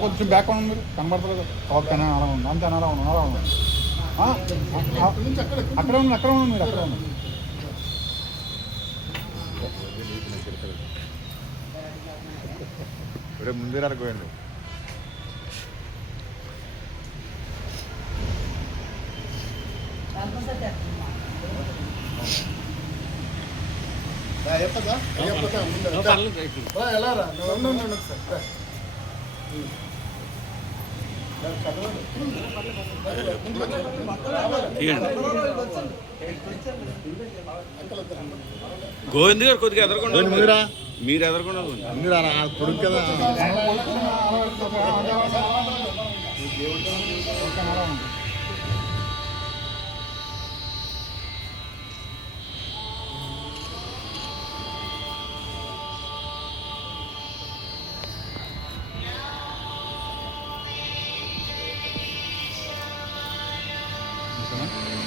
కొంచెం బ్యాక్ ఉంది. మీరు కనబడతలేదు oh, ఓకే అలా ఉంది. అంతే అలా ఉంది అలా ఉంది. అక్కడ ఉంది అక్కడ ఉంది మీరు అక్కడ ఉంది. ముందు అరగండి గోవింద్ గారు కొద్దిగా ఎదరకుండా మీరు? ఎదరకుండా కొడుకు కదా. Okay né?